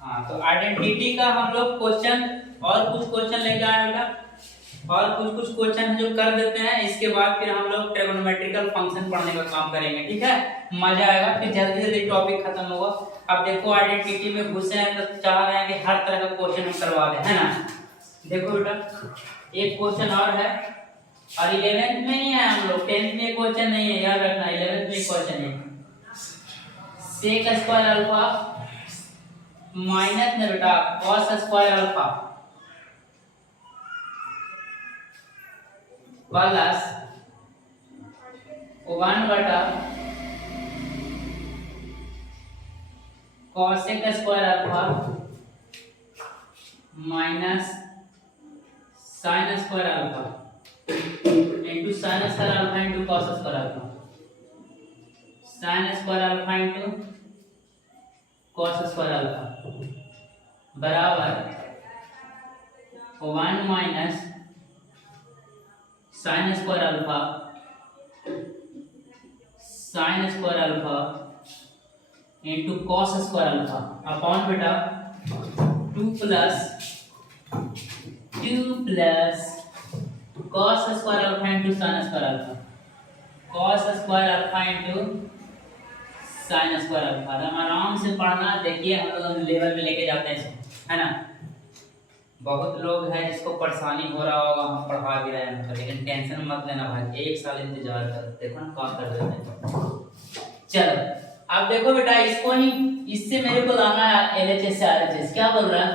हाँ, तो आइडेंटिटी का हम लोग क्वेश्चन और कुछ क्वेश्चन लेके आए बेटा, और कुछ क्वेश्चन जो कर देते हैं, इसके बाद फिर हम लोग ट्रिगोनोमेट्रिकल फंक्शन पढ़ने का काम करेंगे। ठीक है, मजा आएगा, फिर जल्दी जल्दी टॉपिक खत्म होगा। अब देखो आइडेंटिटी में घुसे हैं तो चाह रहे हैं कि हर तरह का क्वेश्चन हम करवा दें, है ना। देखो बेटा, एक क्वेश्चन और है, और 11th में नहीं है हम लोग, 10th में क्वेश्चन नहीं है, याद रखना 11th में क्वेश्चन है। सेक स्क्वायर अल्फा माइनस में बेटा कॉस स्क्वायर अल्फा प्लस 1 बटा cosec square alpha minus sine square alpha into sign square alpha into cos square alpha, sign square alpha into cos square alpha बराबर 1 minus sine square alpha into cos square alpha upon बेटा 2 plus cos square alpha into sign square alpha, cos square alpha into sign square alpha. आराम से पढ़ना, देखिए हम लोग level में लेके जाते हैं, है ना। बहुत लोग हैं जिसको परेशानी हो रहा होगा, हम पढ़ा भी रहे हैं, लेकिन टेंशन मत लेना भाई, 1 साल इंतजार कर, देखो ना काम कर देते हैं। चलो अब देखो बेटा, इसको ही इससे मेरे को लाना है LHS से RHS। क्या बोल रहा है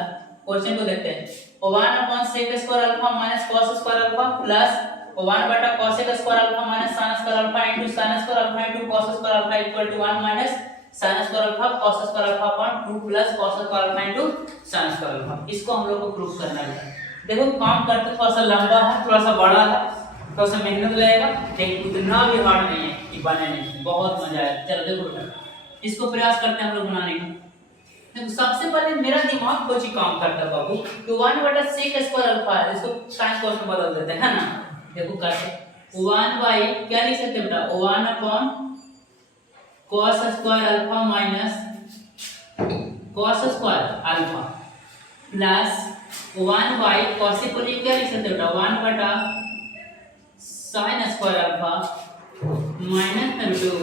क्वेश्चन को देखते हैं। 1 upon sec square alpha minus cos square alpha plus 1 बटा cosec square alpha minus sine square alpha into sine square alpha into cos square alpha equal to 1 minus sine square alpha cos square alpha upon 2 plus cos square alpha into sine square alpha. इसको हम लोग को proof करना है। देखो काम करते थोड़ा सा लंबा है, थोड़ा सा बड़ा है, थोड़ा सा मेहनत लगेगा, लेकिन उतना भी हार्ड नहीं है कि बने नहीं, बहुत मजा आएगा। चलो देखो बेटा, इसको प्रयास करते हैं हम लोग बनाने का। देखो सबसे पहले मेरा दिमाग कुछ ही काम करता है बाबू, तो 1 बटा सेक स्क्वायर अल्फा है, इसको साइन कॉस में बदल देते हैं, है ना। देखो कैसे 1 बाई क्या लिख सकते हैं बेटा, 1 upon cos square alpha minus cos square alpha plus 1 by cosec को क्या लिख सकते हैं बेटा, 1 बटा sine square alpha minus 2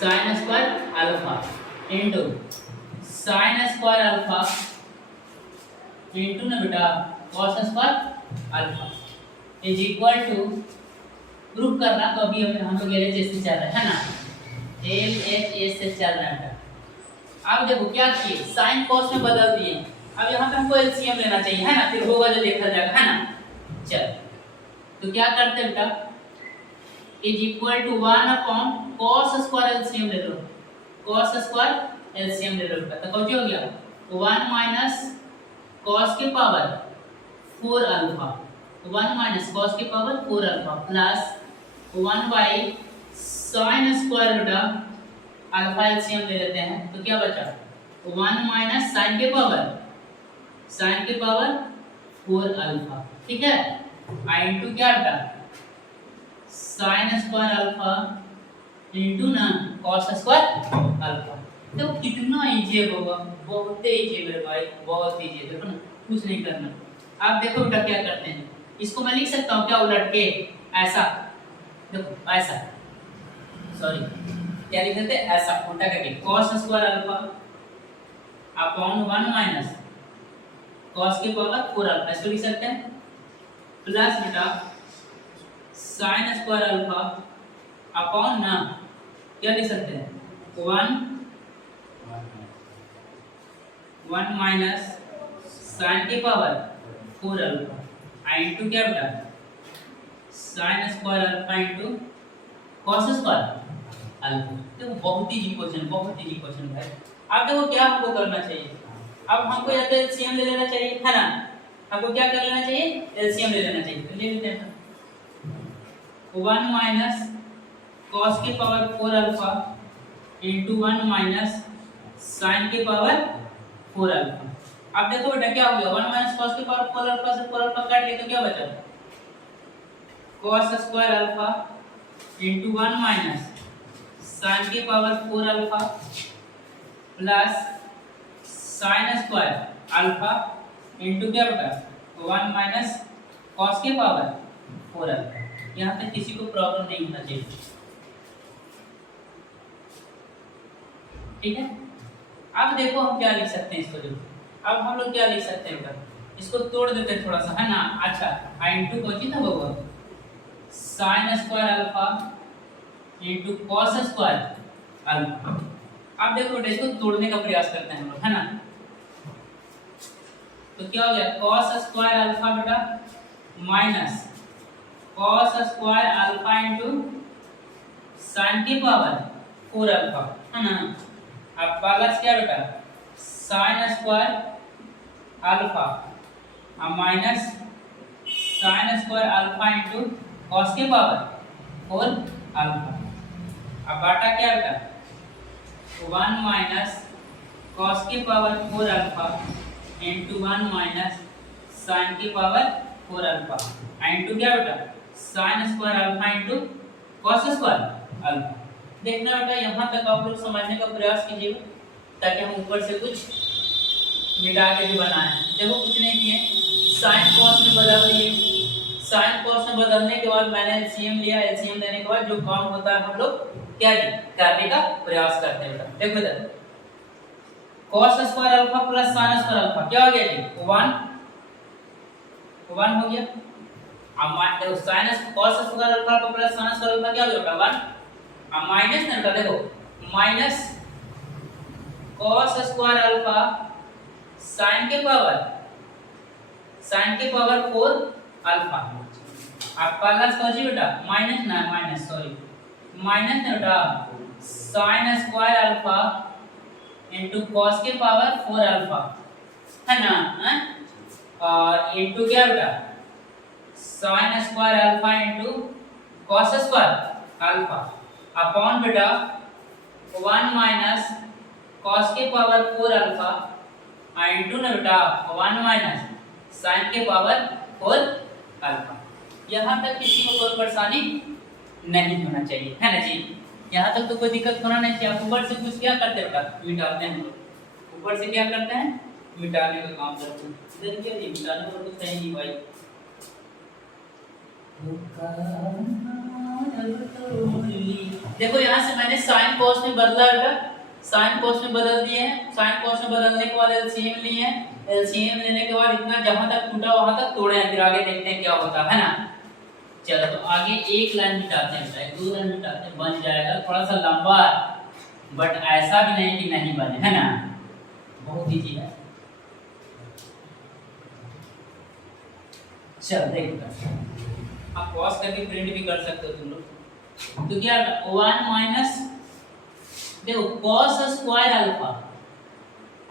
sine square alpha into sine square alpha into ना बेटा cos square alpha is equal to, proof करना तो अभी हम लोग LHS से चल रहे हैं, है ना, LHS से चल रहे हैं। अब देखो क्या किए, साइन कॉस में बदल दिए। अब यहाँ पे हमको LCM लेना चाहिए, है ना, फिर होगा जो देखा जाएगा, है ना। चल तो क्या करते हैं बेटा, is equal to 1 upon cos square LCM ले लो, कॉस स्क्वायर LCM ले लो बेटा, तो क्या हो गया 1 माइनस कॉस के पावर 4 अल्फा, 1 माइनस कॉस के power 4 alpha plus 1 by sine square बेटा अल्फा LCM ले लेते हैं, तो क्या बचा 1 माइनस साइन के पावर 4 अल्फा, ठीक है, आई इनटू क्या बेटा साइन स्क्वायर अल्फा इनटू ना कॉस स्क्वायर अल्फा। तो कितना इजी है बाबा, बहुत इजी है मेरे भाई, बहुत इजी है, देखो ना कुछ नहीं करना। आप देखो बेटा क्या करते हैं, इसको मैं लिख सकता हूँ क्या उलट के, ऐसा देखो, ऐसा सॉरी क्या लिख सकते हैं, ऐसा उल्टा करके cos square alpha upon 1 minus cos के पावर 4 अल्फा, इसको लिख सकते हैं प्लस बेटा sin स्क्वायर अल्फा अपॉन ना क्या लिख सकते हैं 1 माइनस sin के पावर 4 अल्फा इनटू क्या बेटा sin square alpha into cos square alpha. देखो बहुत इजी क्वेश्चन, बहुत इजी क्वेश्चन है। अब देखो क्या हमको करना चाहिए, अब हमको या तो LCM ले लेना चाहिए, है ना, हमको क्या कर लेना चाहिए, LCM ले लेना चाहिए, तो ले लेते हैं 1 माइनस cos के power 4 alpha into 1 minus sin के पावर 4 अल्फा। अब देखो बेटा क्या हो गया, 1 माइनस cos के पावर 4 अल्फा से 4 अल्फा काट लिया तो क्या बचा cos square alpha into 1 minus sin के power 4 alpha plus sign square alpha into क्या बेटा 1 माइनस कॉस के पावर 4 अल्फा। यहाँ तक किसी को प्रॉब्लम नहीं होना चाहिए, ठीक है। अब देखो हम क्या लिख सकते हैं इसको, देखो अब हम लोग क्या लिख सकते हैं बेटा, इसको तोड़ देते हैं थोड़ा सा, है ना। अच्छा आई इंटू कोची था वो sign square alpha into cos square alpha. अब देखो बेटा इसको तोड़ने का प्रयास करते हैं हम लोग, है ना। तो क्या हो गया कॉस स्क्वायर अल्फा बेटा minus cos square alpha into sine की पावर 4 अल्फा, है ना। अब प्लस क्या बेटा sine square alpha minus sine square alpha into cos की पावर 4 अल्फा। अब बाटा क्या बेटा 1 माइनस कॉस की power 4 alpha into 1 minus sine की पावर 4 अल्फा इंटू क्या बेटा sine square alpha into cos square alpha. देखना बेटा यहाँ तक आप लोग समझने का प्रयास कीजिए ताकि हम ऊपर से कुछ मिटा के भी बनाएं। देखो कुछ नहीं किए, साइन कॉस में बदल दिए, साइन कॉस में बदलने के बाद मैंने एलसीएम लिया, एलसीएम लेने के बाद जो काम होता है हम लोग क्या करने का प्रयास करते हैं बेटा। देखो इधर cos square alpha plus sin square alpha क्या हो गया जी 1 हो गया। अब मान देखो sin cos square alpha plus sin square alpha क्या हो गया 1। अब माइनस ना बेटा देखो minus cos square alpha sin के पावर 4 अल्फा। अब प्लस कौन सी बेटा माइनस ना माइनस सॉरी माइनस ना बेटा sin square alpha into cos के पावर 4 अल्फा, है ना। और इंटू क्या बेटा sin square alpha into cos square alpha upon बेटा 1 माइनस कॉस के पावर 4 अल्फा इंटू ना बेटा 1 माइनस sin के पावर 4 अल्फा। यहाँ तक किसी को कोई परेशानी नहीं होना चाहिए, है ना जी। यहाँ तक तो कोई दिक्कत होना नहीं चाहिए। आप ऊपर से कुछ क्या करते हैं बेटा मिटाते हैं, ऊपर से क्या करते हैं मिटाने का काम करते हैं। इधर क्या नहीं मिटाने का कुछ है नहीं भाई। देखो यहाँ से मैंने साइन कॉस में बदला बेटा, साइन कॉस में बदल दिए हैं। साइन कॉस में बदलने के बाद एलसीएम लिए हैं, एलसीएम लेने के बाद इतना जहां तक टूटा वहां तक तोड़े हैं, फिर आगे देखते हैं क्या होता है ना। चलो तो आगे एक लाइन मिटाते हैं बेटा, 2 लाइन मिटाते हैं, बन जाएगा थोड़ा सा लंबा बट ऐसा भी नहीं कि नहीं बने, है ना। बहुत इजी है। चल देखो आप पॉज करके प्रिंट भी कर सकते हो तुम लोग। तो क्या 1 माइनस देखो cos स्क्वायर अल्फा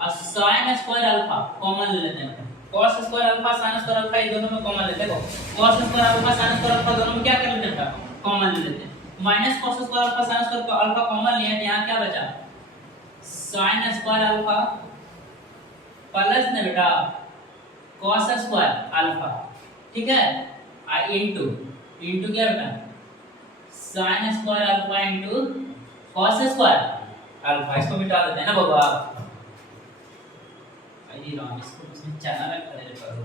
और sin स्क्वायर अल्फा कॉमन ले लेते हैं। cos square alpha sin square alpha ये दोनों में कॉमन लेते हैं। देखो cos square alpha sin square alpha दोनों में क्या कर लेते हैं कॉमन ले लेते हैं। Minus cos square alpha sin square alpha common लिया तो यहाँ क्या बचा sin स्क्वायर अल्फा प्लस ने बेटा cos स्क्वायर अल्फा, ठीक है। और इंटू क्या बेटा sin square alpha into cos square alpha. इसको मिटा देते हैं ना बाबा। आई राम इसको उसमें चैनल में खड़े करो।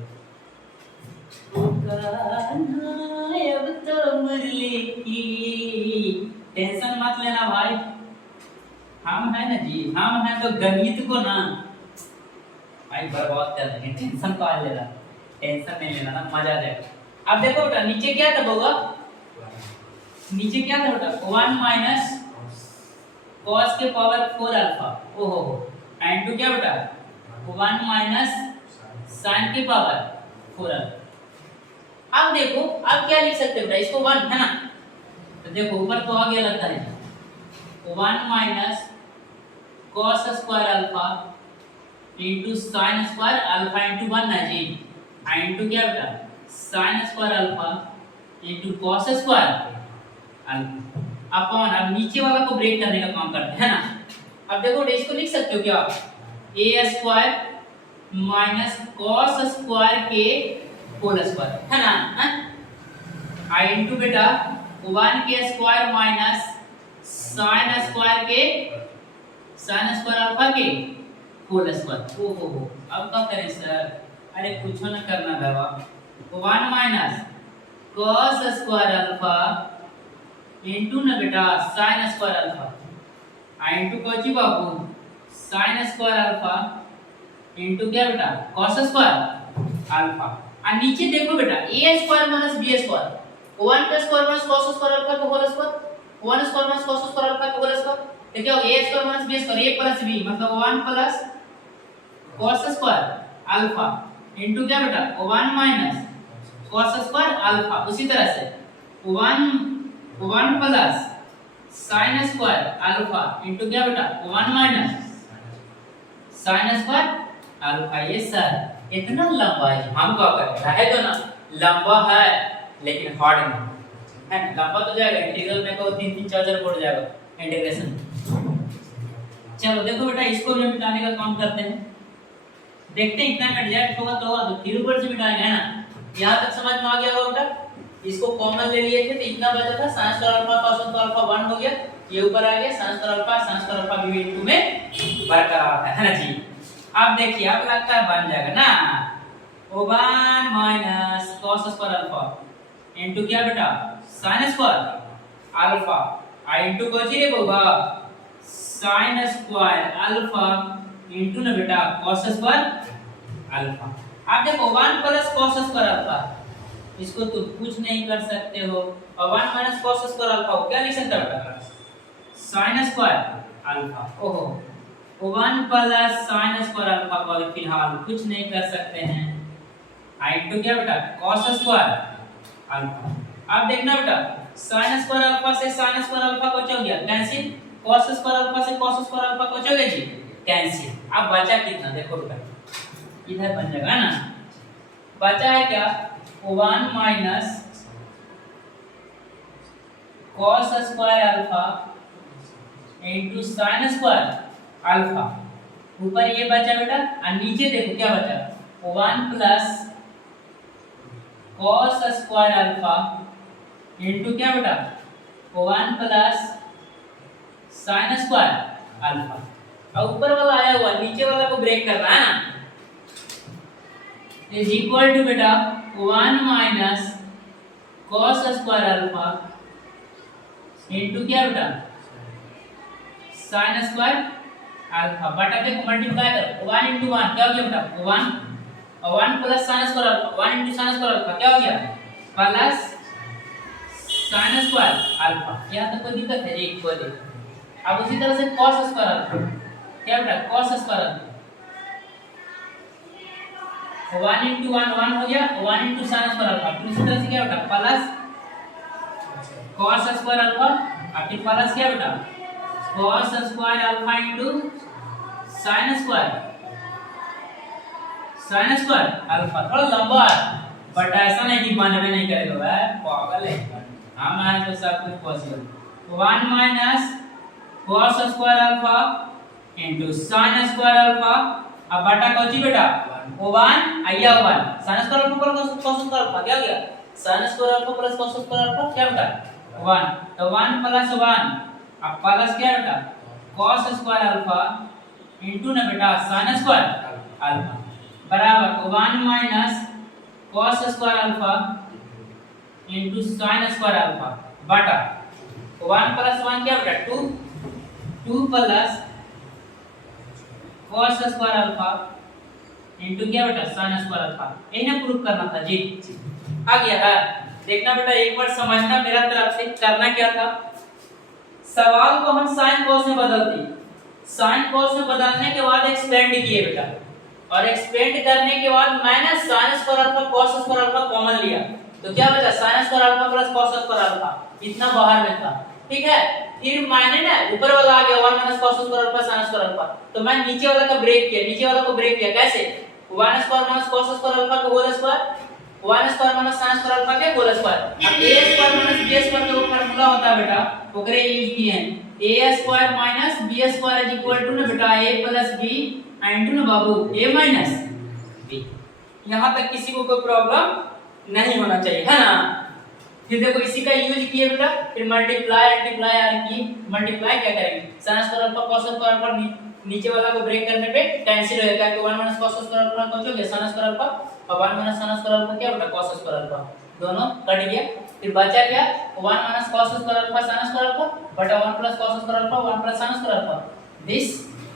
अब तो मुरली की टेंशन मत लेना भाई, हम है ना जी, हम है तो गणित को ना भाई बर्बाद कर देंगे। टेंशन का ले रहा, टेंशन नहीं लेना ना, मजा आ जाएगा। अब देखो बेटा नीचे क्या था होगा, नीचे क्या था बेटा 1 माइनस cos के पावर 4 अल्फा ओहो इंटू क्या बेटा 1 माइनस sin के पावर 4 अल्फा। अब देखो अब क्या लिख सकते हैं बेटा इसको 1 है ना, तो देखो ऊपर तो आ गया लगता है 1 minus cos square alpha into sin square alpha into 1 है जी इंटू क्या बेटा sin square alpha into cos square alpha upon. अब नीचे वाला को ब्रेक करने का काम करते हैं ना। अब देखो इसको लिख सकते हो क्या a square minus cos square के होल स्क्वायर, है ना। आई इंटू बेटा 1 के स्क्वायर माइनस sin स्क्वायर के sin स्क्वायर अल्फा के होल स्क्वायर। ओ हो, अब क्या करें सर? अरे कुछ ना करना दवा, 1 minus cos square alpha into ना बेटा sin स्क्वायर अल्फा, आ इनटू कोची बाबू sin स्क्वायर अल्फा इनटू क्या बेटा cos स्क्वायर अल्फा। और नीचे देखो बेटा a square minus b square, 1 का square minus cos square alpha का whole square, 1 square minus cos square alpha का होल स्क्वायर, तो क्या होगा a square minus b square, a plus b मतलब 1 plus cos square alpha into क्या बेटा 1 minus cos square alpha. उसी तरह से 1 plus sin square alpha into क्या बेटा 1 माइनस sin स्क्वायर अल्फा। ये सर इतना लंबा है, हम क्या करें? रहे तो ना लंबा है लेकिन हार्ड नहीं है, लंबा तो जाएगा इंटीग्रल में को 3-4 बोर्ड जाएगा इंटीग्रेशन। चलो देखो बेटा इसको भी मिटाने का काम करते हैं, देखते हैं इतना कट जाए होगा तो फिर ऊपर से मिटाएंगे है ना। यहाँ तक समझ में आ गया होगा बेटा? इसको कॉमन ले लिए थे तो इतना बचा था sin square alpha cos square alpha 1 हो गया, ये ऊपर आ गया sin स्क्वायर अल्फा भी इनटू में बरकरार है ना जी। अब देखिए अब लगता है बन जाएगा ना 1 minus cos square alpha into क्या बेटा sin स्क्वायर अल्फा आ इनटू कोची रे होगा sin स्क्वायर अल्फा इनटू ना बेटा cos स्क्वायर अल्फा। अब देखो 1 प्लस cos स्क्वायर अल्फा, इसको तो कुछ नहीं कर सकते हो, और 1 माइनस cos स्क्वायर अल्फा को क्या लिख सकते हो sin स्क्वायर अल्फा। ओहो 1 प्लस sin स्क्वायर अल्फा को अभी फिलहाल कुछ नहीं कर सकते हैं, आई टू क्या बेटा cos स्क्वायर अल्फा। अब देखना बेटा sin स्क्वायर अल्फा से sin स्क्वायर अल्फा को हो गया कैंसिल, cos स्क्वायर अल्फा से cos स्क्वायर अल्फा को हो गया जी कैंसिल। अब बचा कितना देखो बेटा इधर बन जाएगा ना, बचा है क्या 1 minus cos square alpha into sin square alpha, ऊपर ये बचा बेटा और नीचे देखो क्या बचा 1 plus cos square alpha into क्या बेटा 1 प्लस sin स्क्वायर अल्फा। और ऊपर वाला आया हुआ नीचे वाला को ब्रेक करना है ना, इज इक्वल टू बेटा 1 minus cos square alpha into क्या बेटा sin स्क्वायर अल्फा बटा के मल्टीप्लाई करो 1 into 1 क्या हो गया बेटा 1 और 1 plus sin square alpha 1 into sin square alpha क्या हो गया प्लस sin स्क्वायर अल्फा। यहां तक कोई दिक्कत है एक कोई। अब उसी तरह से cos स्क्वायर अल्फा क्या बेटा cos स्क्वायर अल्फा 1 into 1 1 हो गया 1 into sin स्क्वायर अल्फा, फिर इसी तरह से क्या बेटा प्लस cos स्क्वायर अल्फा और फिर प्लस क्या बेटा cos square alpha into sin square alpha. थोड़ा लंबा है बट ऐसा नहीं कि बनवे नहीं करेगा भाई, पागल है हम आए तो सब कुछ possible. 1 minus cos square alpha into sin square alpha, अब बटा कोची बेटा 1 आया 1 sin square alpha plus cos square alpha क्या हो गया sin square alpha plus cos square alpha क्या बेटा 1, तो 1 प्लस 1 अब प्लस क्या बेटा cos स्क्वायर अल्फा इनटू ना बेटा sin स्क्वायर अल्फा बराबर 1 minus cos square alpha into sin square alpha बटा 1 प्लस 1 क्या बेटा 2 plus cos square alpha into क्या बेटा sin स्क्वायर अल्फा। यही ना प्रूफ करना था जी, आ गया है। देखना बेटा एक बार समझना मेरा तरफ से करना क्या था, सवाल को हम sin cos में बदल दिए, sin cos में बदलने के बाद एक्सपेंड किए बेटा, और एक्सपेंड करने के बाद मैंने sin square alpha cos square alpha common लिया, तो क्या बचा sin square alpha plus cos square alpha, इतना बाहर में था ठीक है। फिर मैंने ना ऊपर वाला आ गया 1 minus cos square alpha sin square alpha, तो मैं नीचे वाला का ब्रेक किया, नीचे वाला को ब्रेक किया कैसे 1 square minus cos square alpha का whole square 1 square minus sin square alpha के होल स्क्वायर। अब a square minus b square का फार्मूला होता है बेटा, ओकरे यूज किए हैं a square minus b square is equal to ना बेटा a प्लस b इनटू ना बाबू a माइनस b। यहां तक किसी को कोई प्रॉब्लम नहीं होना चाहिए है ना। फिर देखो इसी का यूज किए बेटा, फिर मल्टीप्लाई मल्टीप्लाई यार की मल्टीप्लाई क्या करेंगे sin square alpha cos square alpha नीचे वाला को ब्रेक करने पे कैंसिल हो जाएगा, तो 1 माइनस cos स्क्वायर अल्फा कौन हो गया sin स्क्वायर अल्फा, और 1 माइनस sin स्क्वायर अल्फा क्या होता है cos स्क्वायर अल्फा, दोनों कट गया। फिर बचा क्या 1 minus cos square alpha sin square alpha बटा 1 plus cos square alpha 1 plus sin square alpha. This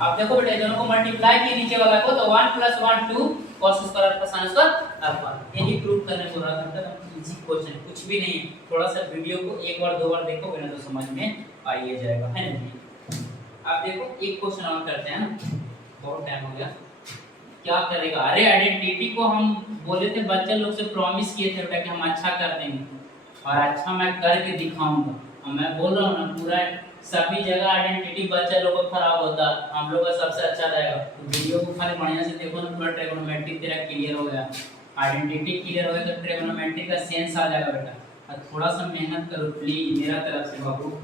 आप देखो बेटा दोनों को मल्टीप्लाई किए नीचे वाला को, तो 1 plus 1 2 cos square alpha sin square alpha. यही प्रूव करने को रहा था, इजी क्वेश्चन कुछ भी नहीं है, थोड़ा सा वीडियो को एक बार दो बार देखोगे ना तो समझ में आ ही जाएगा, है ना। आप देखो एक क्वेश्चन और करते हैं ना, बहुत टाइम हो गया, क्या करेगा। अरे आइडेंटिटी को हम बोले थे, बच्चे लोग से प्रॉमिस किए थे बेटा कि हम अच्छा कर देंगे, और अच्छा मैं करके दिखाऊंगा। और मैं बोल रहा हूँ ना पूरा सभी जगह आइडेंटिटी बच्चा लोग को खराब होता, हम लोग का सबसे अच्छा रहेगा। तो वीडियो को खाली बढ़िया से देखो ना, पूरा ट्रिग्नोमेट्रिक तेरा क्लियर हो गया, आइडेंटिटी क्लियर हो गया तो ट्रिग्नोमेट्री का सेंस आ जाएगा बेटा। और थोड़ा सा मेहनत करो प्लीज मेरा तरफ से बाबू।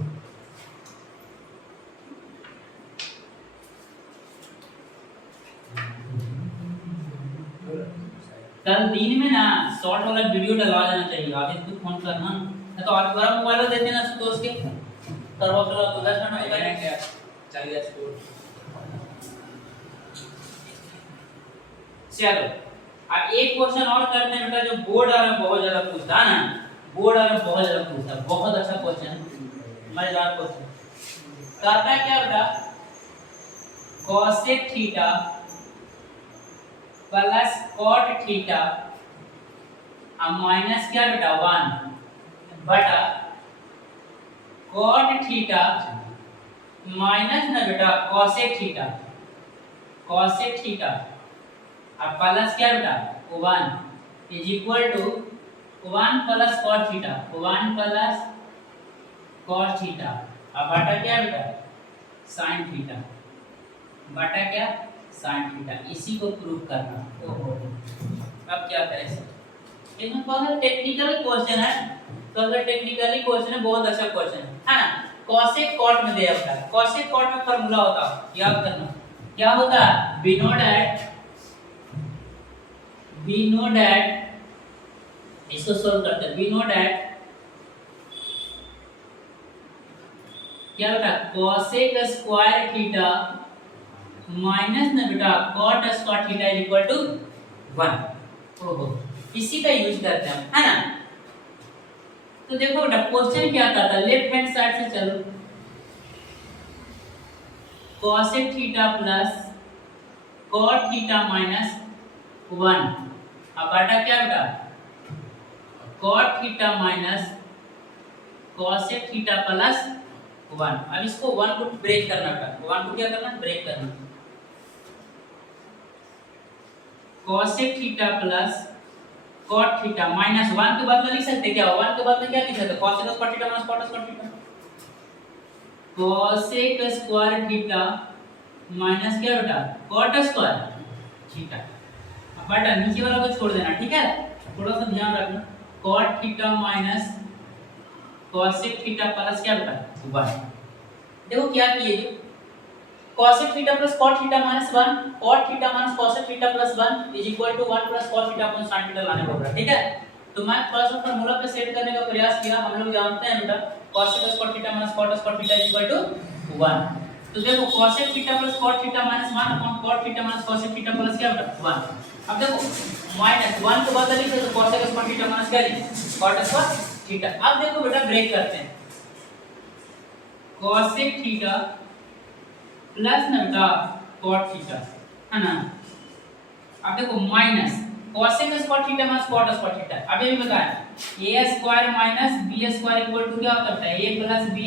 कल दिन में ना शॉर्ट वाला वीडियो डलवा देना चाहिए, आगे तू फोन करना ना, तो आज बार मोबाइल दे देना तो उसके करवा करो तो 10 मिनट में करेंगे क्या चल गया स्कूल। चलो अब एक क्वेश्चन और करते हैं बेटा, जो बोर्ड वाला बहुत ज्यादा पूछता है ना, बोर्ड वाला बहुत ज्यादा पूछता है, बहुत अच्छा क्वेश्चन, मजेदार क्वेश्चन। कहता है क्या बेटा cosec theta plus cot theta अब माइनस क्या बेटा 1 बटा cot थीटा माइनस ना बेटा cosec थीटा, cosec थीटा अब प्लस क्या बेटा 1 is equal to 1 plus cot theta, 1 plus cot theta अब बटा क्या बेटा sin थीटा, बटा क्या sin थीटा। इसी को प्रूव करना। ओहो अब क्या करें सर, इसमें बहुत टेक्निकल क्वेश्चन है, तो अगर टेक्निकली क्वेश्चन है बहुत अच्छा क्वेश्चन है ना। cosec cot में दिया होता है, cosec cot में फार्मूला होता है, याद करना क्या होता है, we know that इसको सोल्व करते हैं, we know that क्या बेटा cosec स्क्वायर थीटा माइनस ना बेटा cot square theta is equal to 1। ओहो इसी का यूज करते हैं है ना। तो देखो बेटा क्वेश्चन क्या कहता है, लेफ्ट हैंड साइड से चलो, cosec theta plus cot theta minus 1 अब बटा क्या बेटा cot theta minus cosec theta plus 1। अब इसको 1 को ब्रेक करना बेटा, 1 को क्या करना ब्रेक करना, cosec theta plus cot theta minus 1 के बाद में लिख सकते क्या, 1 के बाद में क्या लिख सकते cosec square theta minus cot square theta, cosec square theta minus क्या बेटा cot स्क्वायर थीटा। अब बेटा नीचे वाला को छोड़ देना, ठीक है थोड़ा सा ध्यान रखना, cot theta minus cosec theta plus क्या बेटा 1। देखो क्या किए जो cosec theta plus cot theta minus 1, cot theta minus cosec theta plus 1 is equal to 1 plus cot theta upon sin theta लाने को, ठीक है। तो मैं थोड़ा सा फार्मूला पे सेट करने का प्रयास किया, हम लोग जानते हैं बेटा cosec square theta minus cot square theta is equal to 1। तो देखो cosec theta plus cot theta minus 1 upon cot theta minus cosec theta plus क्या बेटा 1। अब देखो माइनस 1 के बाद लिख तो cosec स्क्वायर थीटा माइनस क्या cot स्क्वायर थीटा। अब देखो बेटा ब्रेक करते हैं, cosec थीटा प्लस ना बेटा cot थीटा है ना। अब देखो minus cosec square theta minus cot square theta, अभी भी बताया a square minus b square equal to क्या होता है a प्लस b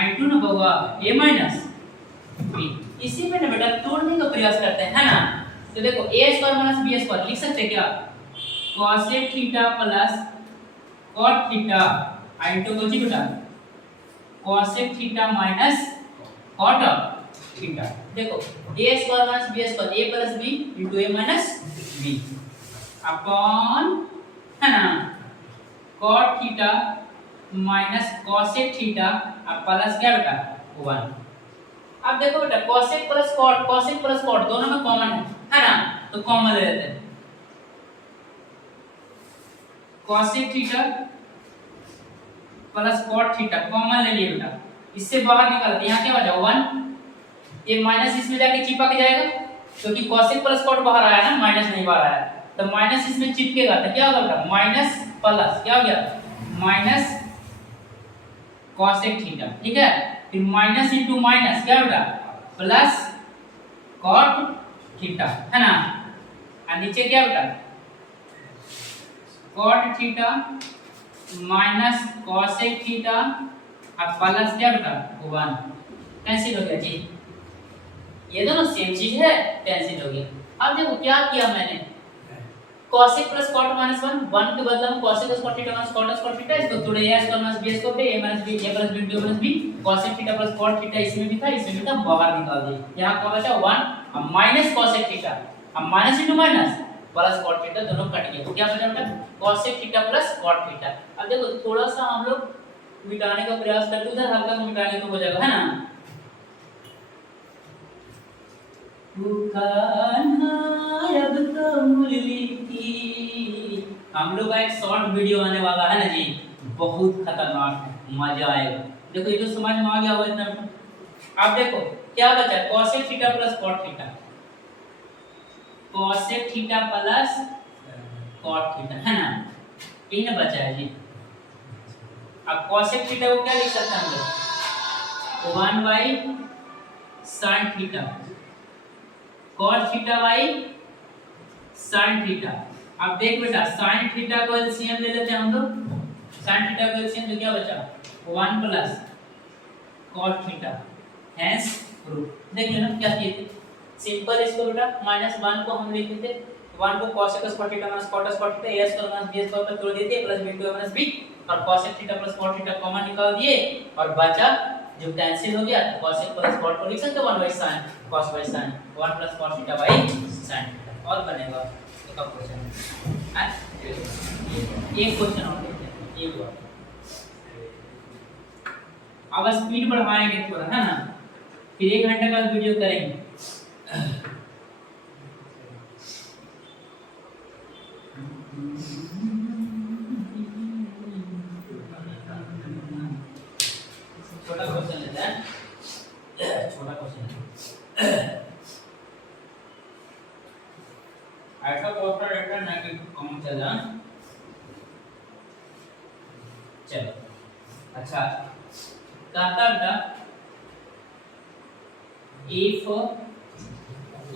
i2 ना होगा a माइनस b। इसी में ना बेटा तोड़ने का प्रयास करते हैं है ना। तो देखो a square minus b square लिख सकते हैं क्या, cosec theta plus cot theta i2 को जी बेटा cosec theta minus cot theta. देखो a square minus b square a plus b into a minus b upon है ना cot theta minus cosec theta अब प्लस क्या बेटा 1। अब देखो बेटा cosec प्लस cot दोनों में कॉमन है ना, तो कॉमन ले लेते हैं, cosec theta plus cot theta common ले लिए बेटा, इससे बाहर निकालते हैं, यहाँ क्या बचा 1 ये माइनस इसमें जाके चिपक जाएगा, क्योंकि cosec प्लस cot बाहर आया ना, माइनस नहीं बाहर आया, तो माइनस इसमें चिपकेगा तो क्या होगा बेटा, माइनस प्लस क्या हो गया, माइनस cosec थीटा, ठीक है। फिर माइनस इंटू माइनस क्या बेटा, प्लस cot थीटा, है ना। और नीचे क्या बेटा, cot theta minus cosec theta और प्लस क्या बेटा 1, कैंसिल हो गया जी, ये दोनों सेम चीज है, कैंसिल हो गया। अब देखो क्या किया मैंने, cosec प्लस cot माइनस 1 1 के बदले में cosec plus cot theta minus cot plus cot theta, इसको तोड़े a square minus b square पे a minus b a plus b a plus b cosec theta plus cot theta इसमें भी था, इसमें भी था, बाहर निकाल दिए। यहां क्या बचा 1 अब माइनस cosec थीटा, अब minus into minus plus cot theta दोनों कट गए, तो क्या बचा बेटा cosec theta plus cot theta. अब देखो थोड़ा सा हम लोग मिटाने का प्रयास करते, उधर हल्का सा मिटाने तो हो जाएगा, है ना। अब तो मुरली की, हम लोग का एक शॉर्ट वीडियो आने वाला है ना जी, बहुत खतरनाक है, मजा आएगा। देखो ये तो समझ में आ गया होगा इतना। अब देखो क्या बचा, cosec theta plus cot theta, cosec theta plus cot theta, है ना, ये बचा है जी। अब cosec थीटा को क्या लिख सकते हैं हम लोग, 1 by sin theta, cot theta by sin theta. अब देख बेटा sin थीटा को एलसीएम ले लेते हैं हम लोग, sin थीटा को एलसीएम तो क्या बचा 1 plus cot theta, hence root. देखिए ना क्या किए थे, सिंपल इसको बेटा -1 को हम लिख देते, 1 को cosec cot theta minus cot cot theta a square minus b square पर तोड़ देते, plus b two minus b और cosec theta plus cot theta common निकाल दिए और बचा जो कैंसिल हो गया, तो cosec प्लस cot को लिख सकते 1 by sin cos by sin 1 plus cot theta by sin theta, और बनेगा एक और क्वेश्चन है, एक क्वेश्चन और देखते हैं, ये हुआ। अब स्पीड बढ़ाएंगे थोड़ा, है ना, फिर 1 घंटे का वीडियो करेंगे। छोटा क्वेश्चन लेते हैं, छोटा क्वेश्चन ऐसा क्वेश्चन लेते ना कि कम चला, चलो अच्छा कहता बेटा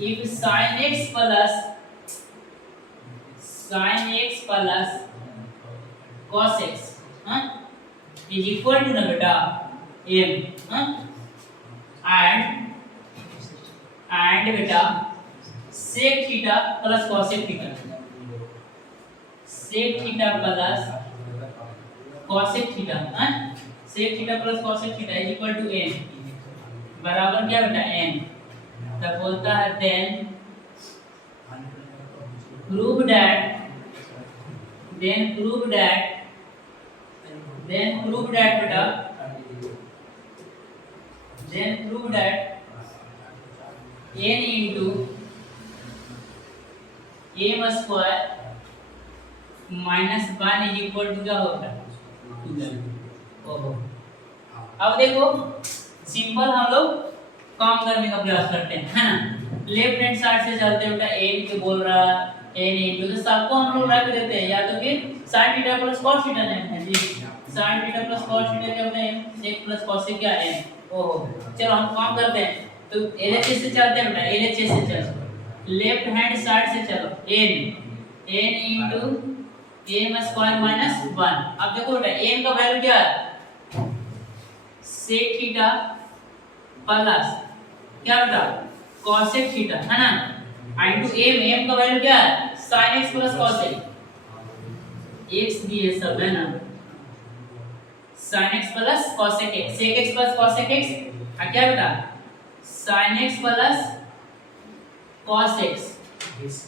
if sin x plus cos x is equal to ना बेटा m and बेटा sec theta plus cosec theta, sec theta plus cosec theta, sec theta plus cosec theta is equal to n बराबर क्या बेटा n, तब बोलता है then prove that n into m square minus 1 is equal to क्या होगा 2m। ओहो अब देखो सिंपल हम लोग काम करने का प्रयास करते हैं, है ना। लेफ्ट हैंड साइड से चलते बेटा n के बोल रहा है n into, तो सबको हम लोग रख देते हैं, या तो फिर sin theta plus cos theta है जी, sin theta plus cos theta क्या होता है sec प्लस cos क्या है n। ओहो चलो हम काम करते हैं, तो LHS से चलते हैं बेटा, LHS से चलो, लेफ्ट हैंड साइड से चलो n into m square minus 1। अब देखो बेटा n का वैल्यू क्या है sec थीटा प्लस क्या बेटा cosec थीटा, है ना, इनटू m का वैल्यू क्या है sin x plus cosec, x भी है सब, है ना, sin x plus cosec x, sec x plus cosec x, क्या बेटा sin x plus cos x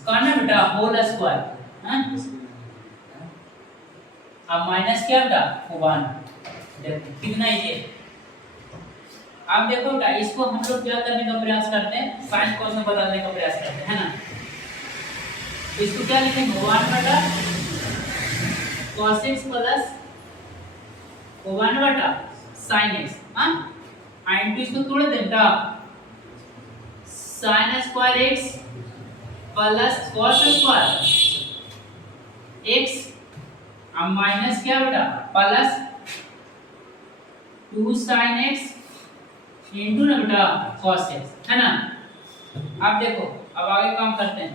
कौन है बेटा होल स्क्वायर, हैं, अब माइनस क्या बेटा 1, देखो कितना ही है। अब देखो बेटा इसको हम लोग क्या करने का प्रयास करते हैं, साइन cos में बदलने का प्रयास करते हैं, है ना। इसको क्या लिखेंगे 1 बटा cos x प्लस 1 बटा sin x, हाँ, इनटू इसको तोड़ दें बेटा sine square x plus cos square x अब माइनस क्या बेटा प्लस 2 sin x इंटू ना बेटा cos x है ना। आप देखो अब आगे काम करते हैं।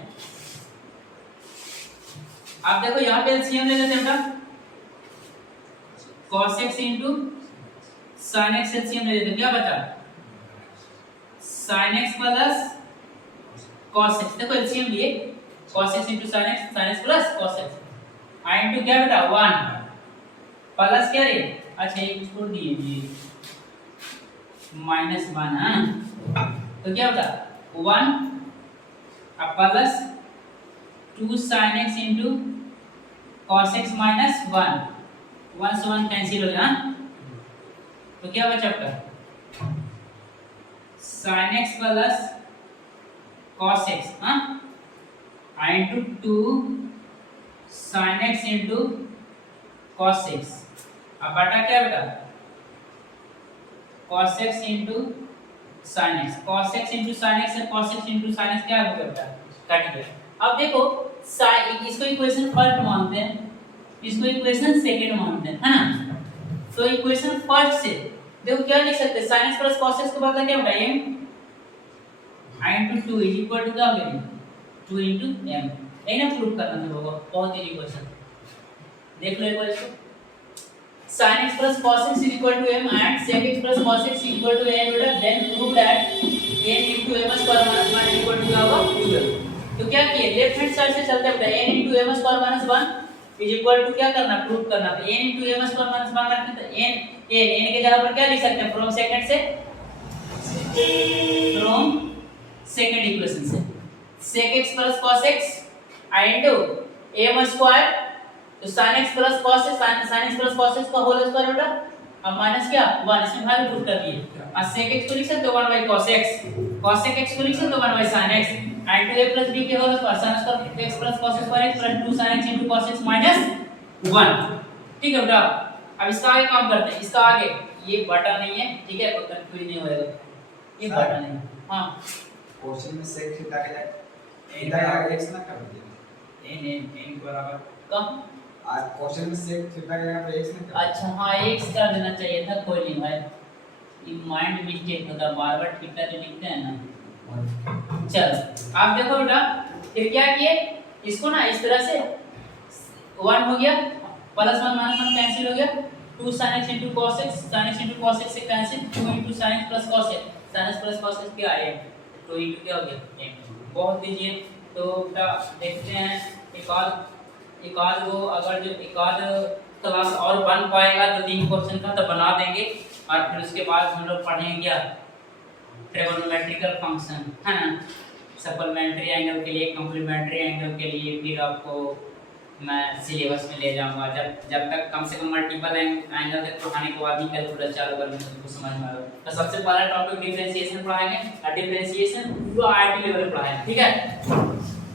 आप देखो यहाँ पे एलसीएम ले लेते हैं बेटा cos x into sin x LCM ले लेते हैं क्या बचा sin x plus cos x। देखो एलसीएम लिए cos x into sin x plus cos x आई इंटू क्या बेटा 1 प्लस क्या रे अच्छा एक छोड़ दिए जी -1 हां तो क्या होता 1 अब plus 2 sin x into cos x minus 1 1 से 1 कैंसिल हो गया तो क्या बचा आपका sin x plus cos x हां into 2 sin x into cos x अब बटा क्या बेटा cos x into sin x cos x into sin x है cos x into sin x क्या हो गया बेटा कट गया। अब देखो इसको इक्वेशन फर्स्ट मानते हैं इसको इक्वेशन सेकंड मानते हैं है ना। तो इक्वेशन फर्स्ट से देखो क्या लिख सकते हैं sin x plus cos x को बता क्या बेटा m I into 2 is equal to क्या होगा 2 into m यही ना प्रूव करना था होगा बहुत इजी क्वेश्चन देख लो एक बार इसको sin x plus cos x is equal to m and sec x plus cos x is equal to n बेटा then prove that n into m square minus 1 is equal to क्या होगा 12। तो क्या किए left hand side से चलते बेटा n into m square minus 1 is equal to क्या करना प्रूव करना तो n into m square minus 1 रखते तो n के जगह पर क्या लिख सकते हैं फ्रॉम सेकंड इक्वेशन से sec x plus cos x into m square तो sin x plus cos x sin x plus cos x का होल स्क्वायर बेटा अब माइनस क्या 1 इसमें भाग पुट कर दिए और sec x को लिख सकते हो 1 by cos x cos x को लिख सकते हो 1 by sin x into a plus b के whole square sin square x plus cos square x plus 2 sin x into cos x minus 1 ठीक है बेटा। अब इसका आगे काम करते हैं इसका आगे ये बटा नहीं है ठीक है कोई कंफ्यूज नहीं होएगा ये बटा नहीं हां क्वेश्चन में sec थीटा के थीटा या x ना कर दिया n बराबर कम आज क्वेश्चन में sec थीटा के जगह पे x ना कर अच्छा हां x कर देना चाहिए था कोई नहीं भाई ये माइंड मिस्टेक होता बार-बार थीटा जो लिखते हैं ना। चल आप देखो बेटा फिर क्या किए इसको ना इस तरह से 1 हो गया प्लस 1 माइनस 1 कैंसिल हो गया 2 sin x into cos x sin x into cos x से cancel 2 into sin x plus cos x sin x plus cos x क्या आया 2 into क्या हो गया बहुत दीजिए तो बेटा देखते हैं एक आध वो अगर जो एक आध क्लास और बन पाएगा तो 3 क्वेश्चन का तो बना देंगे और फिर उसके बाद हम लोग पढ़ेंगे क्या ट्रिगोनोमेट्रिकल फंक्शन है ना सप्लीमेंट्री एंगल के लिए कॉम्प्लीमेंट्री एंगल के लिए फिर आपको मैं सिलेबस में ले जाऊंगा जब तक कम से कम मल्टीपल एंगल तक पढ़ाने के बाद ही कैलकुलस चालू करेंगे सबको समझ में आएगा। तो सबसे पहला टॉपिक डिफरेंशिएशन पढ़ाएंगे और डिफरेंशिएशन पूरा आईटी लेवल पढ़ाएंगे ठीक है।